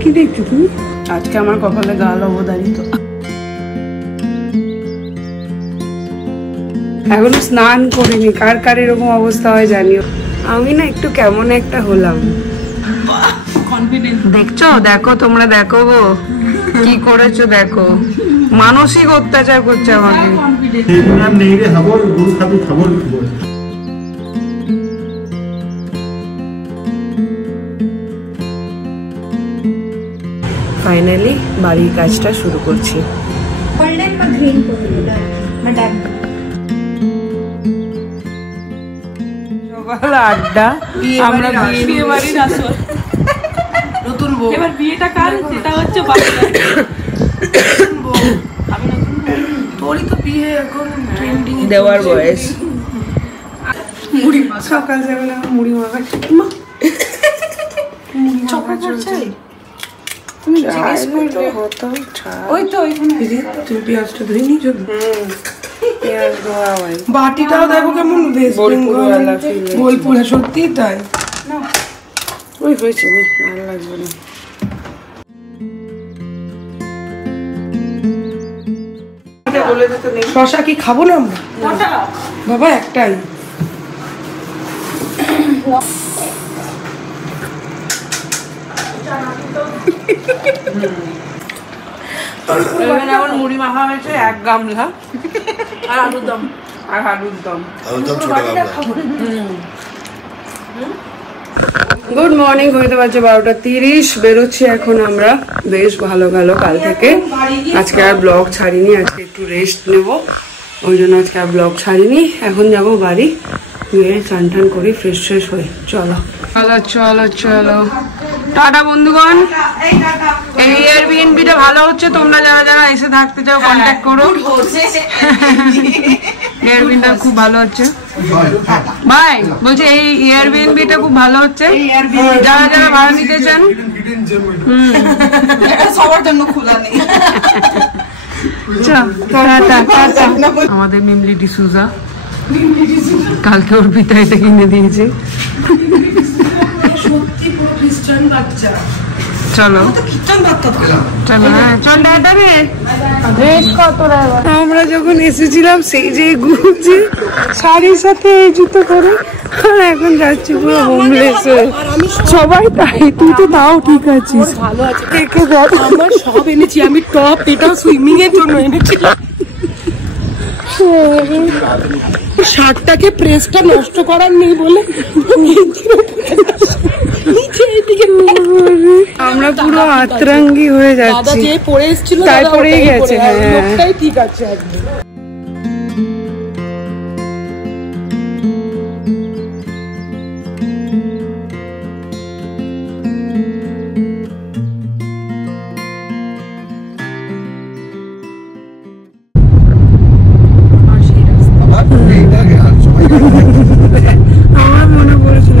কি দেখছো তুমি? আজকে আমার কপালে গাল অবদারিত। এখনো স্নান করিনি, কার কার এরকম অবস্থা হয় জানিও। আমি না একটু কেমন একটা হলাম। দেখছো, দেখো তোমরা, দেখো গো কি করেছো, দেখো মানসিক অত্যাচার করছে আমাকে। ফাইনালি বাড়ির কাজটা শুরু করছি। সকাল 8টা, আমরা বিয়ে বাড়ির আসর নতুন বউ। এবার বিয়েটা কার? সেটা হচ্ছে তোরই তো বিয়ে এখন ট্রেন্ডিং দেওয়ার বয়স। মুড়ি মাখা সকাল সকাল মুড়ি মাখা। চকা করছে তুমি জিজ্ঞেস করলে হতো। ওই তো ওইখানে তুমি পেঁয়াজটা ধুয়ে নিয়েছো? পেঁয়াজ ধোয়া হয়। বাটিটাও দেখো কেমন বোলপুরা, সত্যি তাই না? ওই হয়েছে, আর লাগবে না। শশা কি খাবো না আমরা? বাবা একটাই। আমার মুড়ি মাখা হয়েছে 1 গামলা, আর আলুর দম, গুড মর্নিং। হইতে পারছে 12:30। বেরোচ্ছি এখন আমরা, বেশ ভালো গেল কাল থেকে। আজকে আর ব্লগ ছাড়িনি, আজকে একটু রেস্ট নেব, ওই জন্য আজকে আর ব্লগ ছাড়িনি। এখন যাবো বাড়ি, গিয়ে চান টান করি, ফ্রেশ ফ্রেশ হই। চলো চলো চলো চলো, টাটা বন্ধুগণ। এই এয়ারবিএনবিটা ভালো হচ্ছে, তোমরা যারা যারা এসে থাকতে চাও কন্ট্যাক্ট করো। এয়ারবিএনবিটা খুব ভালো হচ্ছে ভাই, বলছি এই এয়ারবিএনবিটা খুব ভালো হচ্ছে, যারা যারা ভাড়া নিতে চান। সবার জন্য খোলা নেই। আমাদের মিমলি ডিসুজা কালকে ওর পিতা এটা কিনে দিয়েছে। চলো আমরা যখন এসেছিলাম সেই যে গুজে শাড়ির সাথে এই জুতো করে, আর এখন যাচ্ছি পুরো হোমলেস হয়ে। সবাই তাই, তুই তো তাও ঠিক আছিস, ভালো আছে। দেখে দেখ, আমার সব এনেছি আমি, টপ এটাও সুইমিং এর জন্য এনেছিলাম। শার্টটাকে প্রেসটা নষ্ট করার নেই বলে আমরা পুরো আতরঙ্গি হয়ে যাচ্ছি। যে পরে এসেছিল তাই পরেই গেছে, লোকটাই ঠিক আছে একদম। আমার মনে পড়েছিল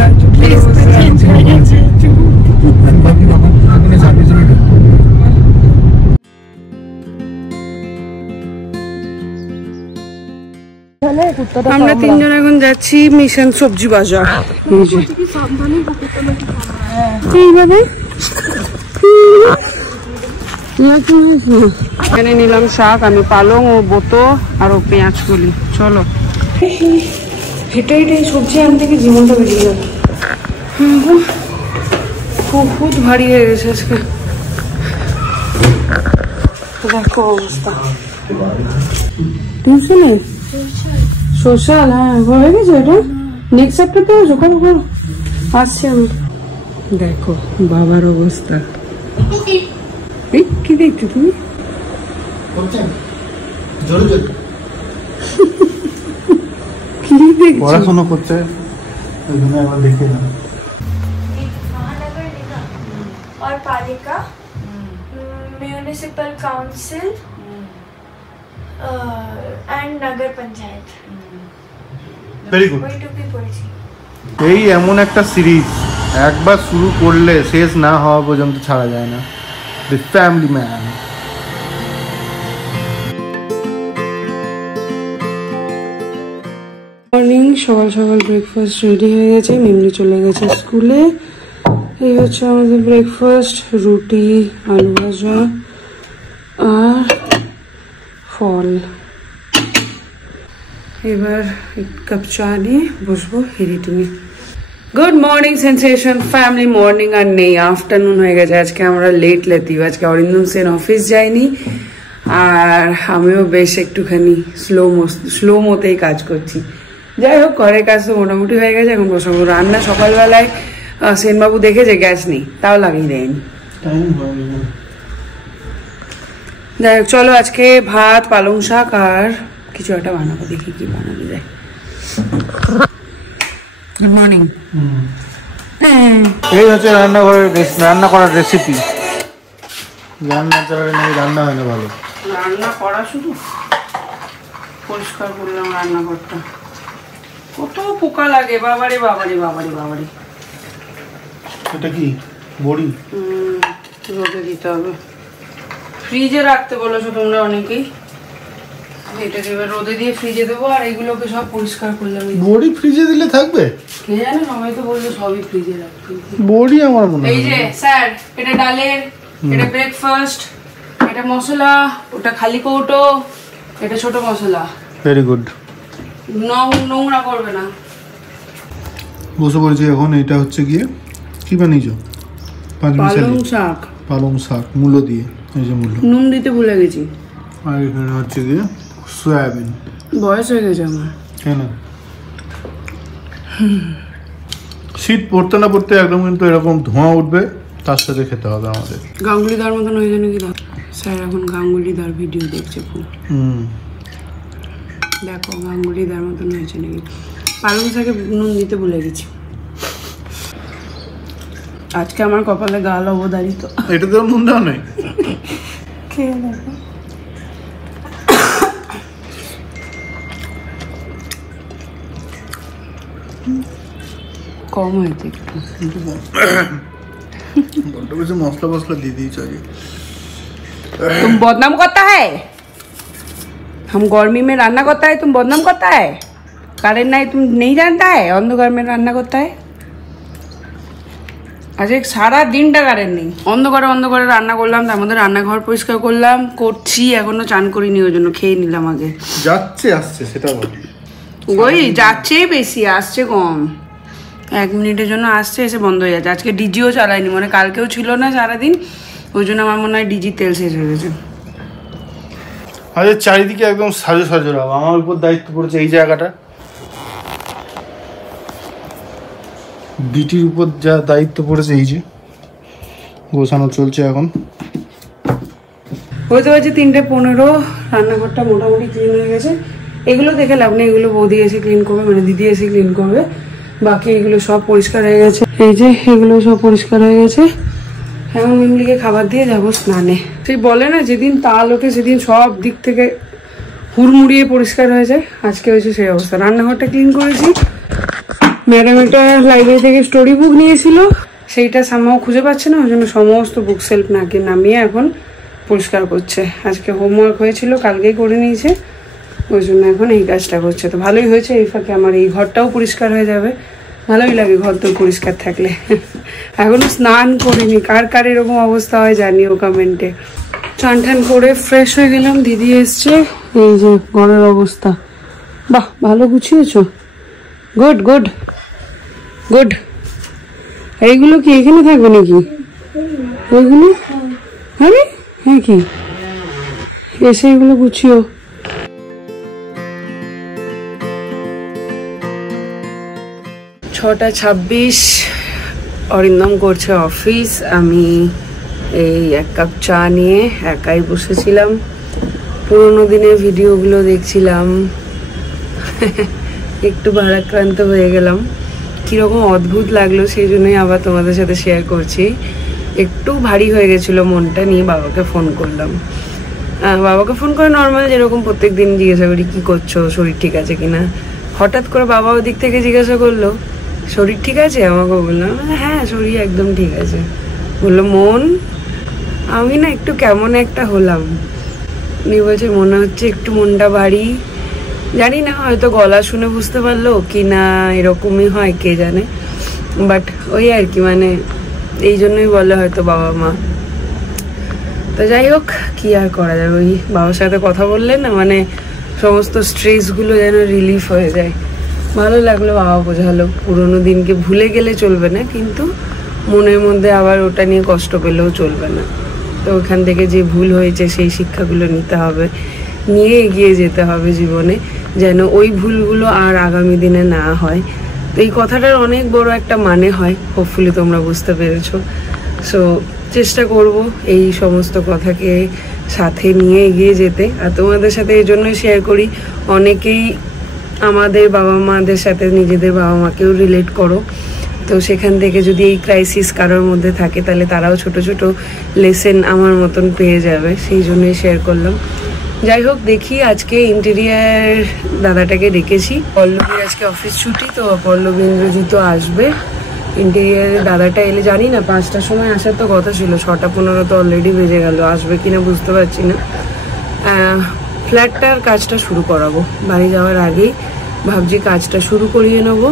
আমরা 3 জন এখন যাচ্ছি মিশন সবজি বাজার। এইভাবে এখানে নিলাম শাক, আমি পালং ও বোতো আর ও পেঁয়াজ কলি। চলো হেঁটে হেঁটে সবজি আনতে গিয়ে জীবনটা বেরিয়ে যাবে, বহুত ভারী হয়ে গেছে আজকে। দেখো অবস্থা, টিউশনে সোশ্যাল, হ্যাঁ হয়ে গেছে এটা। নেক্সট সপ্তাহে তো করো করো, আসছি আমি। দেখো বাবার অবস্থা, কি দেখছো তুমি? কি দেখছো? পড়াশোনা করছে, দেখে না। और पालिका, municipal council and Nagar panchayat. Very good. এই এমন একটা সিরিজ একবার শুরু করলে শেষ না হওয়া পর্যন্ত ছাড়া যায় না। The family man. মর্নিং, সকাল সকাল ব্রেকফাস্ট রেডি হয়ে গেছে, মিমলি চলে গেছে স্কুলে। এই হচ্ছে আমাদের ব্রেকফাস্ট, রুটি, আলু ভাজা আর ফল। এবার এক কাপ চা নিয়ে বসবো এডিটিংয়ে। Good morning sensation family. Morning আর নেই, আফটারনুন হয়ে গেছে। আজকে আমরা লেট লেতিভ। আজকে অরিন্দম সেন অফিস যায়নি আর আমিও বেশ একটুখানি স্লো মতেই কাজ করছি। যাই হোক, ঘরের কাজ তো মোটামুটি হয়ে গেছে। এখন বসাবো রান্না। সকালবেলায় সেনবাবু দেখেছে গ্যাস নেই, তাও লাগিয়ে দেয়নি। যাই হোক, চলো আজকে ভাত, পালং শাক আর কিছু একটা বানাবো। দেখি কি বানানো যায়। Good morning. এই হচ্ছে রান্না করার রেসিপি। রান্না চালালে নাকি রান্না হয় না ভালো। রান্না করা শুধু পরিষ্কার করলাম রান্নাঘরটা। কত পোকা লাগে, বাবারে বাবারে বাবারে বাবারে। এটা কি বড়ি? রোদে দিতে হবে। ফ্রিজে রাখতে বলেছো তোমরা অনেকেই। এটাকে এবার রোদে দিয়ে ফ্রিজে দেবো। আর এগুলোকে সব পরিষ্কার করলাম। বড়ি ফ্রিজে দিলে থাকবে? কে জানে, সবাই তো বললো সবই ফ্রিজে রাখতে। বড়ি আমার মনে হয়। এই যে স্যার, এটা ডালের, এটা ব্রেকফাস্ট, এটা মশলা, ওটা খালি কৌটো, এটা ছোট মশলা। Very good. নোংরা করবে না। বসে পড়েছি এখন। এটা হচ্ছে গিয়ে কি বানিয়েছো? পালং শাক। পালং শাক মূলো দিয়ে। এই যে মূলো, নুন দিতে ভুলে গেছি। আর এখানে হচ্ছে গিয়ে সয়াবিন। বয়স হয়ে গেছে আমার। কেন? শীত পড়তে না পড়তে একদম কিন্তু এরকম ধোঁয়া উঠবে, তার সাথে খেতে হবে আমাদের। গাঙ্গুলিদার মতন হয়ে যায় নাকি? স্যার এখন গাঙ্গুলিদার ভিডিও দেখছে খুব। দেখো গাঙ্গুলিদার মতন হয়েছে নাকি। পালং শাকে নুন দিতে ভুলে গেছি। আজকে আমার কপালে গাল অবদারিত। এটা তো নুন দেওয়া নেই। খেয়ে দেখো। कम है मसला मसला दे दी चाहिए। तुम बदनाम करता है। हम गर्मी में रान्ना करता है, तुम बदनाम करता है। কারেন্ট নাই, तुम नहीं जानता है অন্ধকার में রান্না করতে হয়। আজকে সারা দিনটা কারেন্ট নেই। অন্ধকারে রান্না করলাম, তার মধ্যে রান্নাঘর পরিষ্কার করলাম, করছি। এখনো চান করিনি, ওই জন্য খেয়ে নিলাম আগে। যাচ্ছে আসছে সেটা বল। ওই যাচ্ছেই বেশি, আসছে কম। 1 মিনিটের জন্য আসছে, এসে বন্ধ হয়ে যাচ্ছে। আজকে ডিজিও চালায়নি, মানে কালকেও ছিল না সারাদিন। ওই জন্য আমার মনে হয় ডিজি তেল শেষ হয়ে গেছে। আরে চারিদিকে একদম সাজো সাজো রাখ। আমার উপর দায়িত্ব পড়েছে এই জায়গাটা। ডিটির উপর যা দায়িত্ব পড়েছে, এই যে গোছানো চলছে এখন। হতে পারছে 3:15। রান্নাঘরটা মোটামুটি ক্লিন হয়ে গেছে। এগুলো দেখে লাভ নেই, এগুলো বৌদি এসে ক্লিন করবে, মানে দিদি এসে ক্লিন করবে। বাকি এগুলো সব পরিষ্কার হয়ে গেছে। এই যে এগুলো সব পরিষ্কার হয়ে গেছে। এখন মিমলিকে খাবার দিয়ে যাবো স্নানে। সেই বলে না, যেদিন তাল ওঠে সেদিন সব দিক থেকে হুড়মুড়িয়ে পরিষ্কার হয়ে যায়। আজকে হয়েছে সেই অবস্থা। রান্নাঘরটা ক্লিন করেছি। ম্যাডাম একটা লাইব্রেরি থেকে স্টোরি বুক নিয়েছিল, সেইটা সামাও খুঁজে পাচ্ছে না। ওই জন্য সমস্ত বুক সেলফ নামিয়ে এখন পরিষ্কার করছে। আজকে হোমওয়ার্ক হয়েছিল, কালকেই করে নিয়েছে। ওই জন্য এখন এই কাজটা করছে। তো ভালোই হয়েছে, এই ফাঁকে আমার এই ঘরটাও পরিষ্কার হয়ে যাবে। ভালোই লাগে ঘর তো পরিষ্কার থাকলে। এখনো স্নান করিনি, কার কার এরকম অবস্থা হয় জানিও কমেন্টে। চান টান করে ফ্রেশ হয়ে গেলাম। দিদি এসছে। এই যে ঘরের অবস্থা। বাহ, ভালো গুছিয়েছো। Good good good. এইগুলো কি এখানে থাকবে নাকি? এইগুলো আরে হ্যাঁ, কি এসে এগুলো গুছিও। 6:26। অরিন্দম করছে অফিস। আমি এই 1 কাপ চা নিয়ে একাই বসেছিলাম। পুরোনো দিনের ভিডিওগুলো দেখছিলাম। একটু ভারাক্রান্ত হয়ে গেলাম। কীরকম অদ্ভুত লাগলো, সেই জন্যই আবার তোমাদের সাথে শেয়ার করছি। একটু ভারী হয়ে গেছিলো মনটা নিয়ে। বাবাকে ফোন করলাম। বাবাকে ফোন করে নর্মাল যেরকম প্রত্যেক দিন জিজ্ঞাসা করি কী করছো, শরীর ঠিক আছে কিনা। হঠাৎ করে বাবা ওদিক থেকে জিজ্ঞাসা করলো শরীর ঠিক আছে। আমাকে বললাম হ্যাঁ শরীর একদম ঠিক আছে। বললো মন? আমি না একটু কেমন একটা হলাম। উনি বলছে মনে হচ্ছে একটু মনটা ভারী। জানি না, হয়তো গলা শুনে বুঝতে পারলো কি না, এরকমই হয় কে জানে। বাট ওই আর কি, মানে এই জন্যই বলে হয়তো বাবা মা। তো যাই হোক, কি আর করা যাবে, ওই বাবার সাথে কথা বললে না মানে সমস্ত স্ট্রেসগুলো যেন রিলিফ হয়ে যায়। ভালো লাগলো, বাবা বোঝালো পুরোনো দিনকে ভুলে গেলে চলবে না, কিন্তু মনের মধ্যে আবার ওটা নিয়ে কষ্ট পেলেও চলবে না। তো ওখান থেকে যে ভুল হয়েছে সেই শিক্ষাগুলো নিতে হবে, নিয়ে এগিয়ে যেতে হবে জীবনে, যেন ওই ভুলগুলো আর আগামী দিনে না হয়। তো এই কথাটার অনেক বড় একটা মানে হয়, হোপফুলি তোমরা বুঝতে পেরেছো। সো চেষ্টা করব এই সমস্ত কথাকে সাথে নিয়ে এগিয়ে যেতে। আর তোমাদের সাথে এই জন্যই শেয়ার করি, অনেকেই আমাদের বাবা মাদের সাথে নিজেদের বাবা মাকেও রিলেট করো, তো সেখান থেকে যদি এই ক্রাইসিস কারোর মধ্যে থাকে তাহলে তারাও ছোট ছোট লেসেন আমার মতন পেয়ে যাবে, সেই জন্যই শেয়ার করলাম। যাই হোক, দেখি আজকে ইন্টেরিয়ার দাদাটাকে ডেকেছি, পল্লবীর আজকে অফিস ছুটি, তো পল্লবী ইন্দ্রজিৎ আসবে। ইন্টেরিয়ারের দাদাটা এলে জানি না 5টার সময় আসার তো কথা ছিল, 6:15 তো অলরেডি বেজে গেল, আসবে কিনা বুঝতে পারছি না। ফ্ল্যাটটার কাজটা শুরু করাবো, বাড়ি যাওয়ার আগেই ভাবছি কাজটা শুরু করিয়ে নেবো।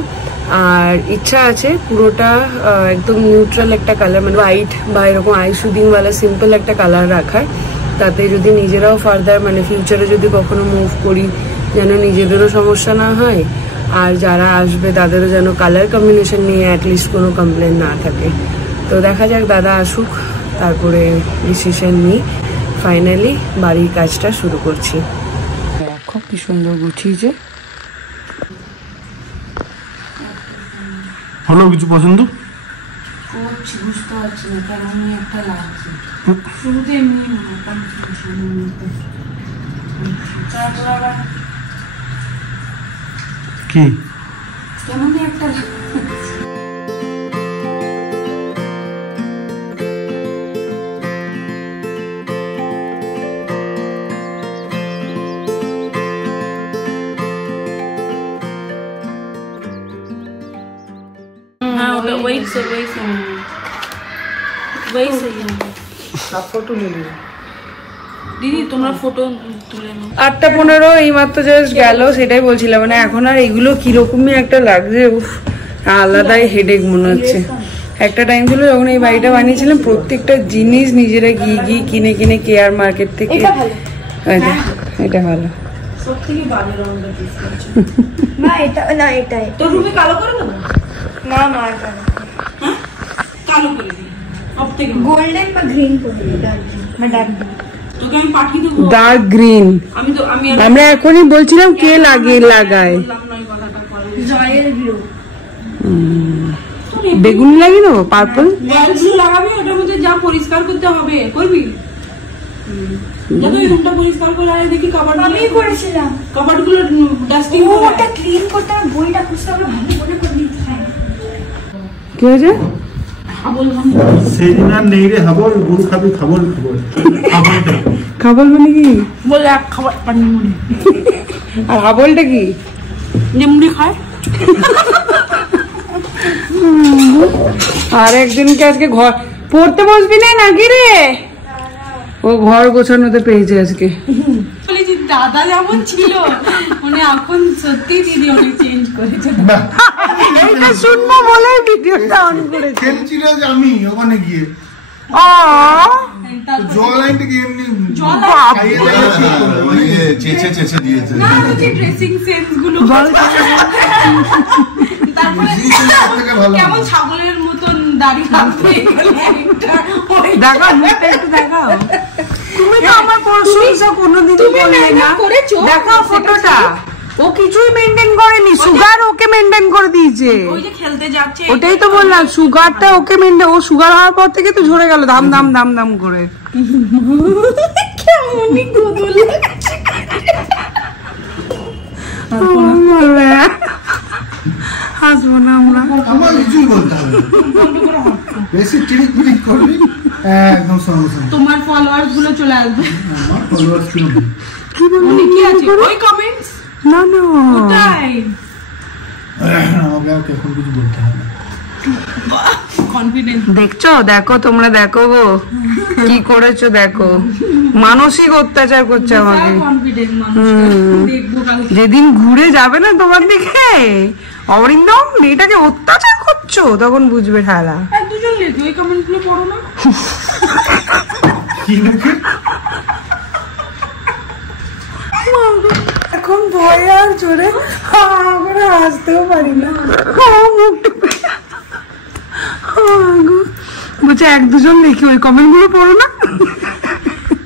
আর ইচ্ছা আছে পুরোটা একদম নিউট্রাল একটা কালার, মানে হোয়াইট বা এরকম আই শুডিংওয়ালা সিম্পল একটা কালার রাখার, তাতে যদি নিজেরাও ফার্দার মানে ফিউচারে যদি কখনো মুভ করি যেন নিজেদেরও সমস্যা না হয়, আর যারা আসবে তাদেরও যেন কালার কম্বিনেশন নিয়ে অ্যাটলিস্ট কোনো কমপ্লেন না থাকে। তো দেখা যাক, দাদা আসুক, তারপরে ডিসিশন নিই। ফাইনালি বাড়ির কাজটা শুরু করছি। দেখো কি সুন্দর গুছিয়েছে। হলো কিছু পছন্দ করছি, বুঝতে পারছি না কেমন একটা লাগছে, শুরুতে এমনি তারপর আবার কি কেমন একটা ফটো নিলি দিদি, তোমরা ফটো তুলে নাও। 8:15 এই মাত্র জাস্ট গেল, সেটাই বলছিলাম, মানে এখন আর এগুলো কিরকমই একটা লাগছে, আলাদাই হেডেক মনে হচ্ছে। একটা টাইম ছিল যখন এই বাড়িটা বানিয়েছিলাম, প্রত্যেকটা জিনিস নিজেরা গিয়ে গিয়ে কিনে কিনে কেয়ার মার্কেট থেকে। এটা ভালো, সবথেকে ভালো রঙটা চুজ করছো না, এটা না, এটাই তো রুমে কালো করে দেবো না, না এটা হ্যাঁ কালো করে দিই, সবথেকে গোল্ডেন বা গ্রিন করে দিই, ডার্ক গ্রিন, তোকে আমি পাঠিয়ে দেবো ডার্ক গ্রিন। আমরা এখনই বলছিলাম কে লাগায় জয়ের ভিউ, বেগুনি লাগিয়ে দেবো, পার্পল লাগাবি, ওটার মধ্যে যা পরিষ্কার করতে হবে করবি। যত এই রুমটা পরিষ্কার করে আর দেখি কভার আমি করেছিলাম, কভারগুলো ডাস্টিং ওটা ক্লিন করতে হবে, বইটা খুঁজতে হবে, ভালো করে করে দিতে হয়। কি হয়েছে? সেদিন আর নেই রে হাবল, গরু খাবি খাবল খাবল মানে কি বলে এক খাবার পানি মুড়ি, আর হাবলটা কি মুড়ি খায়। আর একজনকে আজকে ঘর পড়তে বসবি না নাকি রে, ও ঘর গোছানোতে পেয়েছে আজকে। দাদা যেমন ছিল মানে এখন সত্যি দিদি অনেক চেঞ্জ করেছে, এইটা শুনবো বলে ভিডিওটা অন করেছে। আমি ওখানে গিয়ে জল আইনটা কি এমনি চেঁচে চেঁচে দিয়েছে না, ড্রেসিং সেন্স গুলো তারপরে কেমন ছাগলের মতন দাড়ি রাখতে, দেখাও মুখটা একটু দেখাও। তুমি তো আমার প্রশংসা কোনোদিনই করলে না, দেখাও ফটোটা। ও কিছুই মেনটেন করেনি, সুগার ওকে মেনটেন করে দিয়েছে, ওই যে খেলতে যাচ্ছে, ওটাই তো বললাম, সুগারটা ওকে মেনটেন, ও সুগার হওয়ার পর থেকে তো ঝরে গেল ধাম ধাম ধাম ধাম করে। কেমনই গুদুল হাসবো না আমরা, আমার কিছুই বলতে হবে, বেশি টিরিক বিরিক করবি একদম সমস্যা। তোমার ফলোয়ার্স গুলো চলে আসবে, আমার ফলোয়ার্স কি বলবি কি আছে ওই কমেন্টস, না না ওটাই আমাকে আর এখন কিছু বলতে হবে। কনফিডেন্স দেখছো, দেখো তোমরা দেখো গো কি করেছো, দেখো মানসিক অত্যাচার করছে আমাকে। কনফিডেন্স মানুষ দেখবো কালকে যেদিন ঘুরে যাবে না তোমার দিকে, অরিন্দম মেয়েটাকে অত্যাচার করছো, তখন বুঝবে ঠালা। আর দুজন লেগে? ওই কমেন্ট গুলো পড়ো না। কি লিখে? এখন ভয় আর জোরে আমরা হাসতেও পারি না। বলছে এক দুজন লিখি ওই কমেন্ট গুলো পড়ো না।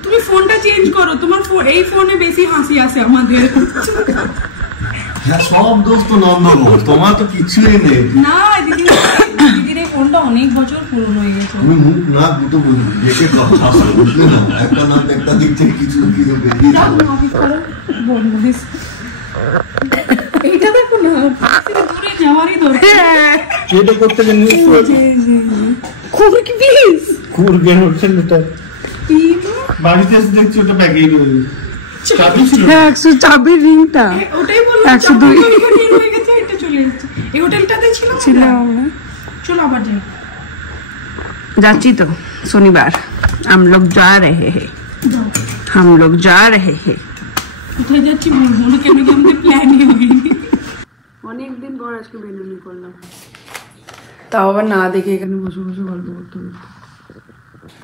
তুমি ফোনটা চেঞ্জ করো, তোমার এই ফোনে বেশি হাসি আসে আমাদের। হ্যাঁ, সব দোষ তো নন্দগোষ, তোমার তো কিছুই নেই। না দিদির এই ফোনটা অনেক বছর পুরনো হয়ে গেছে। তুমি মুখ না দুটো দেখে কথা বুঝলে না, একটা না একটা দিক থেকে কিছু কিছু বেরিয়ে যাও না, অফিস করো, বলবো দিস। এইটা দেখো না, দূরে যাওয়ারই দরকার। এটা করতে গেলে খুবই কি প্লিজ কুরগে হোটেল এটা বাড়িতে এসে দেখছি ওটা প্যাকেজ হয়ে চাবি ছিল। হ্যাঁ 100 চাবির রিংটা ওটাই বললাম, 102 হয়ে গেছে, এটা চলে এসেছে। এই হোটেলটাতে ছিল। চলো আবার যাই। যাচ্ছি তো শনিবার हम लोग जा रहे हैं, हम लोग जा रहे हैं। কোথায় যাচ্ছি বলবো না, কেন কি আমাদের প্ল্যানই হয়নি। অনেকদিন পর আজকে বেলুনি করলাম, তাও আবার না দেখে এখানে বসে বসে গল্প করতে হবে।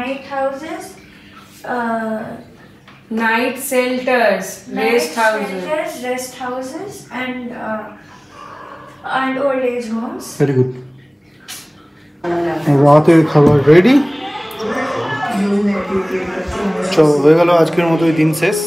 Night houses, night shelters, rest houses, rest houses, and old age homes. Very good. রাতের খাবার রেডি। চলো হয়ে গেল আজকের মতো এই দিন শেষ।